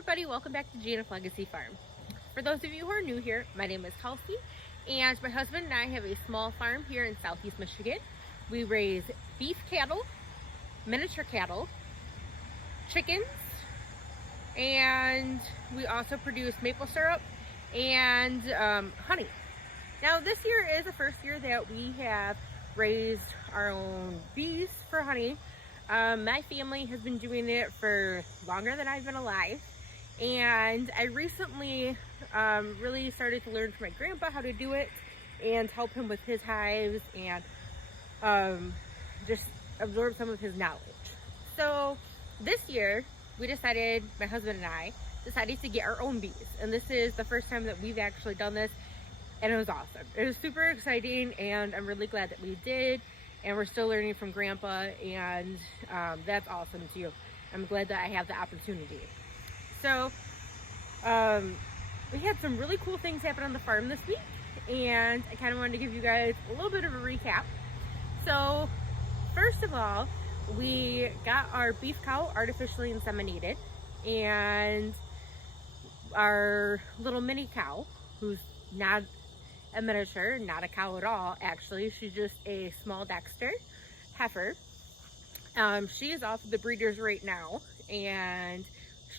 everybody, welcome back to Jana's Legacy Farm. For those of you who are new here, my name is Kelsey, and my husband and I have a small farm here in southeast Michigan. We raise beef cattle, miniature cattle, chickens, and we also produce maple syrup and honey. Now this year is the first year that we have raised our own bees for honey. My family has been doing it for longer than I've been alive, and I recently really started to learn from my grandpa how to do it and help him with his hives and just absorb some of his knowledge. So this year we decided, my husband and I decided to get our own bees, and this is the first time that we've actually done this, and it was awesome. It was super exciting, and I'm really glad that we did. And we're still learning from grandpa, and that's awesome too. I'm glad that I have the opportunity. So we had some really cool things happen on the farm this week, and I kind of wanted to give you guys a little bit of a recap. So first of all, we got our beef cow artificially inseminated, and our little mini cow, who's not a miniature, not a cow at all, actually. She's just a small Dexter heifer. She is off of the breeders right now, and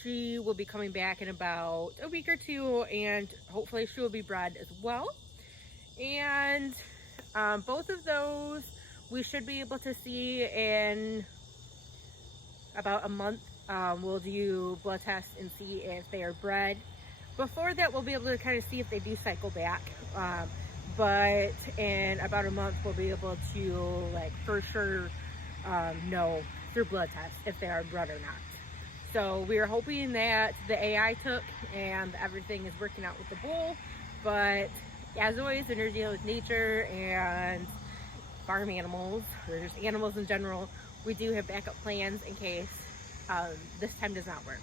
she will be coming back in about a week or two, and hopefully she will be bred as well. And both of those we should be able to see in about a month. We'll do blood tests and see if they are bred. Before that, we'll be able to kind of see if they do cycle back, but in about a month we'll be able to, like, for sure know through blood tests if they are bred or not. So we are hoping that the AI took and everything is working out with the bull, but as always, when you're dealing with nature and farm animals, or just animals in general, we do have backup plans in case this time does not work.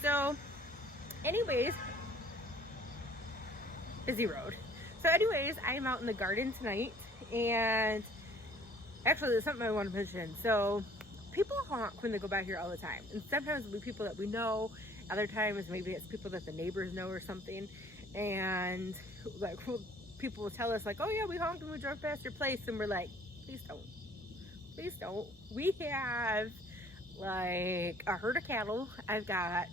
So anyways, busy road. So anyways, I am out in the garden tonight, and actually there's something I want to mention. So people honk when they go by here all the time, and sometimes it'll be people that we know, other times maybe it's people that the neighbors know or something, and like people will tell us like, oh yeah, we honked when we drove past your place, and we're like, please don't. We have like a herd of cattle. I've got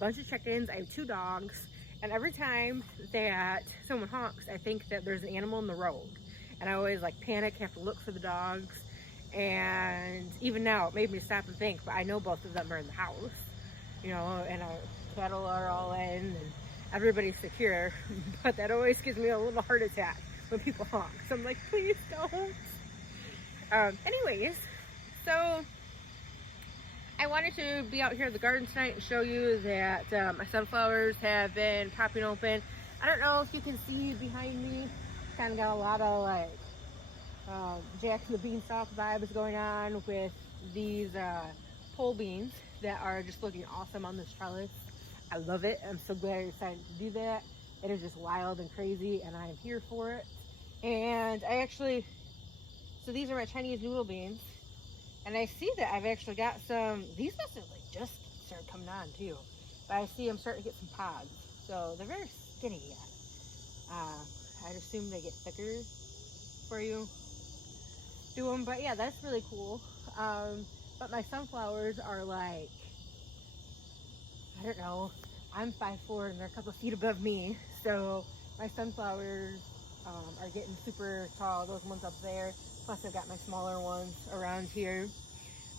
bunch of chickens, I have 2 dogs, and every time that someone honks, I think that there's an animal in the road, and I always like panic, have to look for the dogs. And even now it made me stop and think, but I know both of them are in the house, you know, and our cattle are all in and everybody's secure, but that always gives me a little heart attack when people honk. So I'm like, please don't. Anyways, so I wanted to be out here in the garden tonight and show you that my sunflowers have been popping open. I don't know if you can see behind me, kind of got a lot of like Jack and the Beanstalk vibes going on with these pole beans that are just looking awesome on this trellis. I love it. I'm so glad I decided to do that. It is just wild and crazy, and I am here for it. And I actually, so these are my Chinese noodle beans. And I see that I've actually got some, these must have like just started coming on too. But I see I'm starting to get some pods. So they're very skinny yet. I'd assume they get thicker for you do them. But yeah, that's really cool. But my sunflowers are like, I don't know, I'm 5'4" and they're a couple feet above me. So my sunflowers are getting super tall. Those ones up there. Plus I've got my smaller ones around here.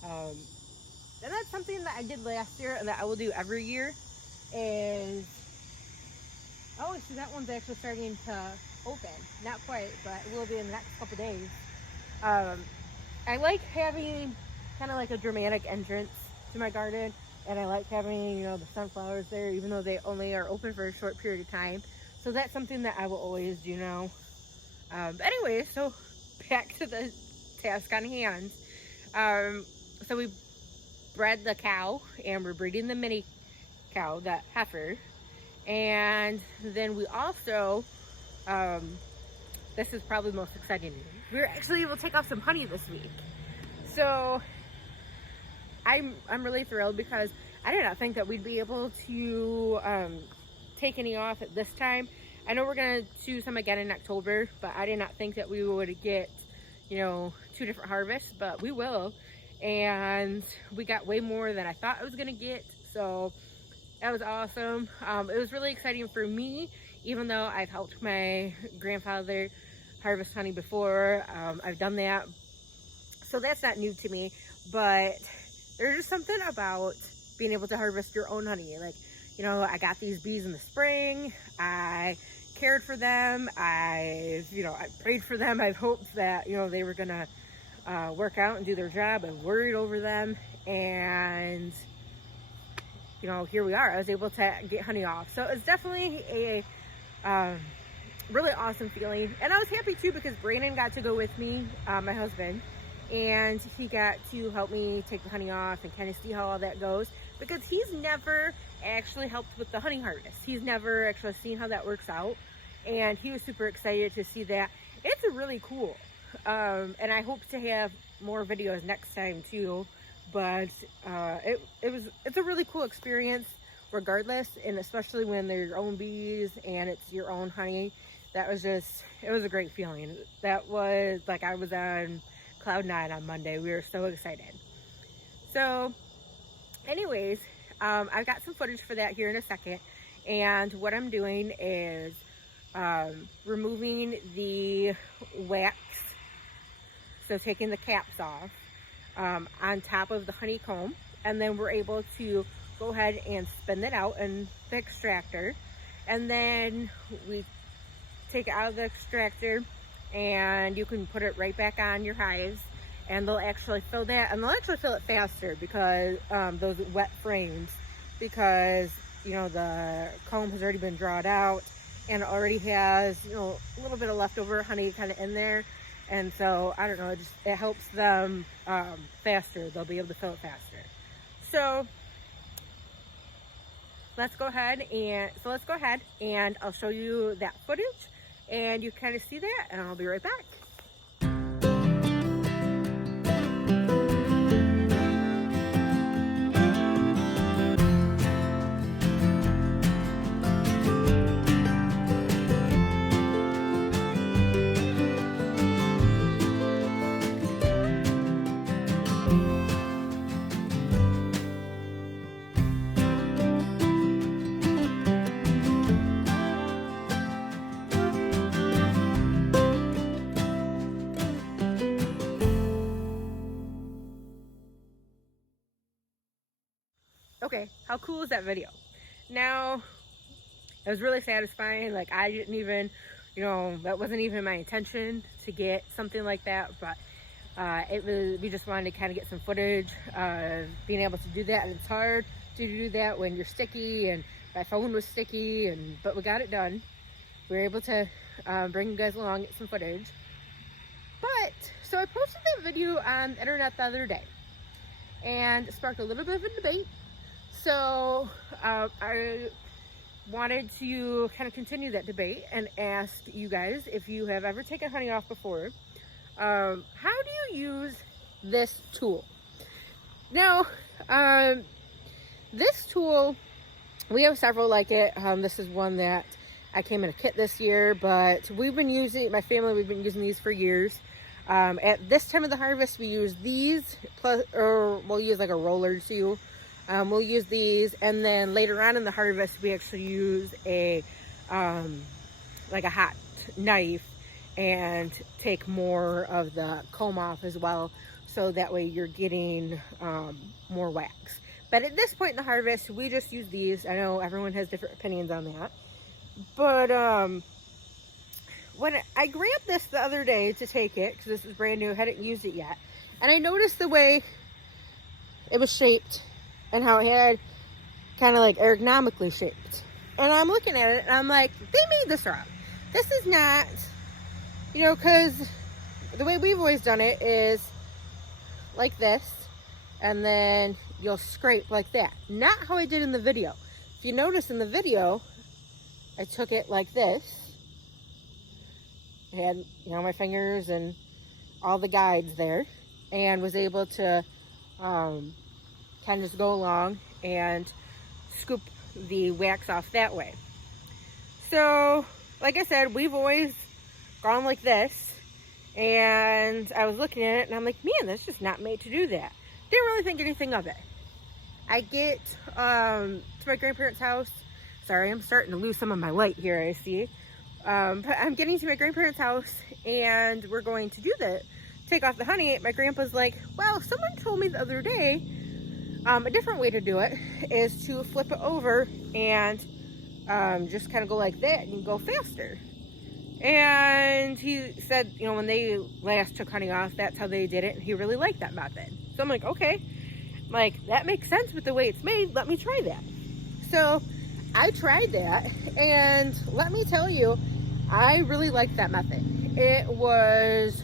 And that's something that I did last year and that I will do every year is, oh, so that one's actually starting to open. Not quite, but it will be in the next couple days. I like having kind of like a dramatic entrance to my garden, and I like having, you know, the sunflowers there, even though they only are open for a short period of time. So that's something that I will always do now. But anyway, so back to the task on hand. So we bred the cow, and we're breeding the mini cow, that heifer. And then we also, this is probably the most exciting to me, we were actually able to take off some honey this week. So I'm really thrilled because I did not think that we'd be able to take any off at this time. I know we're gonna do some again in October, but I did not think that we would get, you know, 2 different harvests, but we will. And we got way more than I thought I was gonna get, so that was awesome. It was really exciting for me, even though I've helped my grandfather harvest honey before. I've done that, so that's not new to me, but there's just something about being able to harvest your own honey. Like, you know, I got these bees in the spring, I cared for them, I prayed for them, I've hoped that, you know, they were gonna work out and do their job. I worried over them, and you know, here we are. I was able to get honey off, so it's definitely a really awesome feeling. And I was happy too, because Brandon got to go with me, my husband, and he got to help me take the honey off and kind of see how all that goes, because he's never actually helped with the honey harvest. He's never actually seen how that works out, and he was super excited to see that. It's really cool, and I hope to have more videos next time too. But it's a really cool experience regardless, and especially when they're your own bees and it's your own honey. That was just, it was a great feeling. That was like I was on cloud 9 on Monday. We were so excited. So anyways, I've got some footage for that here in a second, and what I'm doing is removing the wax, so taking the caps off on top of the honeycomb, and then we're able to go ahead and spin it out in the extractor, and then we take it out of the extractor and you can put it right back on your hives, and they'll actually fill that, and they'll actually fill it faster because those wet frames, because you know the comb has already been drawn out and it already has, you know, a little bit of leftover honey kind of in there. And so, I don't know, it helps them faster. They'll be able to fill it faster. So let's go ahead and I'll show you that footage, and you kind of see that, and I'll be right back. Okay, how cool is that video? Now, it was really satisfying. Like, I didn't even, you know, that wasn't even my intention to get something like that, but we just wanted to kind of get some footage of being able to do that. And it's hard to do that when you're sticky, and my phone was sticky, but we got it done. We were able to bring you guys along, get some footage. But, so I posted that video on the internet the other day, and it sparked a little bit of a debate. So I wanted to kind of continue that debate and ask you guys if you have ever taken honey off before. How do you use this tool? Now, this tool, we have several like it. This is one that I came in a kit this year, but we've been using, my family, we've been using these for years. At this time of the harvest, we use these, plus, or we'll use like a roller too. We'll use these, and then later on in the harvest, we actually use a like a hot knife and take more of the comb off as well, so that way you're getting more wax. But at this point in the harvest, we just use these. I know everyone has different opinions on that, but when I grabbed this the other day to take it, because this is brand new, I hadn't used it yet, and I noticed the way it was shaped and how it had kind of like ergonomically shaped. And I'm looking at it and I'm like, they made this wrong. This is not, you know, because the way we've always done it is like this, and then you'll scrape like that. Not how I did in the video. If you notice in the video, I took it like this. I had, you know, my fingers and all the guides there, and was able to kind of just go along and scoop the wax off that way. So, like I said, we've always gone like this, and I was looking at it and I'm like, man, that's just not made to do that. Didn't really think anything of it. I get to my grandparents' house. Sorry, I'm starting to lose some of my light here, I see. But I'm getting to my grandparents' house and we're going to do that. Take off the honey. My grandpa's like, well, someone told me the other day a different way to do it is to flip it over and just kind of go like that and go faster. And he said, you know, when they last took honey off, that's how they did it, and he really liked that method. So I'm like, okay, like that makes sense with the way it's made, let me try that. So I tried that, and let me tell you, I really liked that method. It was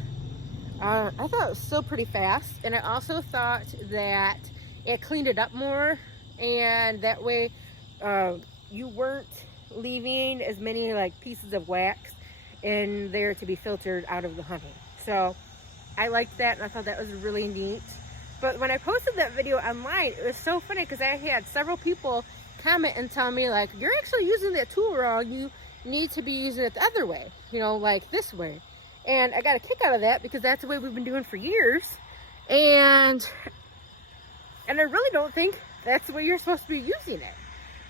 I thought it was still pretty fast, and I also thought that it cleaned it up more, and that way you weren't leaving as many like pieces of wax in there to be filtered out of the honey. So I liked that, and I thought that was really neat. But when I posted that video online, it was so funny because I had several people comment and tell me like, you're actually using that tool wrong, you need to be using it the other way, you know, like this way. And I got a kick out of that because that's the way we've been doing for years, and I really don't think that's the way you're supposed to be using it.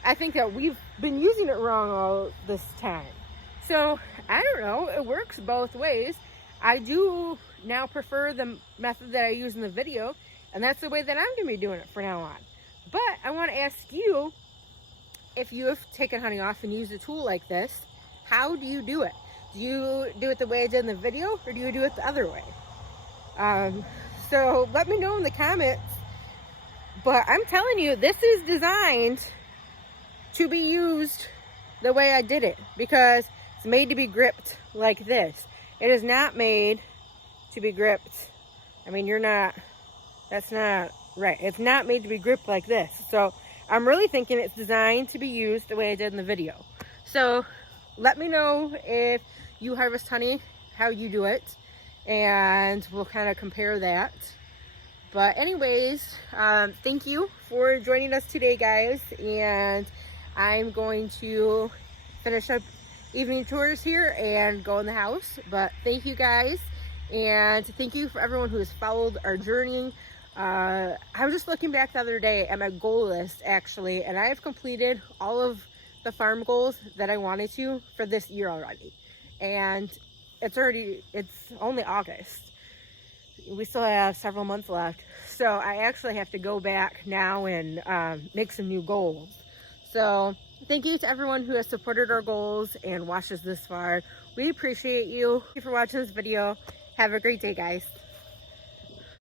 I think that we've been using it wrong all this time. So I don't know, it works both ways. I do now prefer the method that I use in the video, and that's the way that I'm going to be doing it from now on. But I want to ask you, if you have taken honey off and used a tool like this, how do you do it? Do you do it the way I did in the video, or do you do it the other way? So let me know in the comments. But I'm telling you, this is designed to be used the way I did it, because it's made to be gripped like this. It is not made to be gripped. I mean, that's not right. It's not made to be gripped like this. So I'm really thinking it's designed to be used the way I did in the video. So let me know if you harvest honey, how you do it, and we'll kind of compare that. But anyways, thank you for joining us today, guys, and I'm going to finish up evening tours here and go in the house. But thank you guys, and thank you for everyone who has followed our journey. I was just looking back the other day at my goal list, actually, and I have completed all of the farm goals that I wanted to for this year already. And it's only August. We still have several months left. So I actually have to go back now and make some new goals. So thank you to everyone who has supported our goals and watched us this far. We appreciate you. Thank you for watching this video. Have a great day, guys.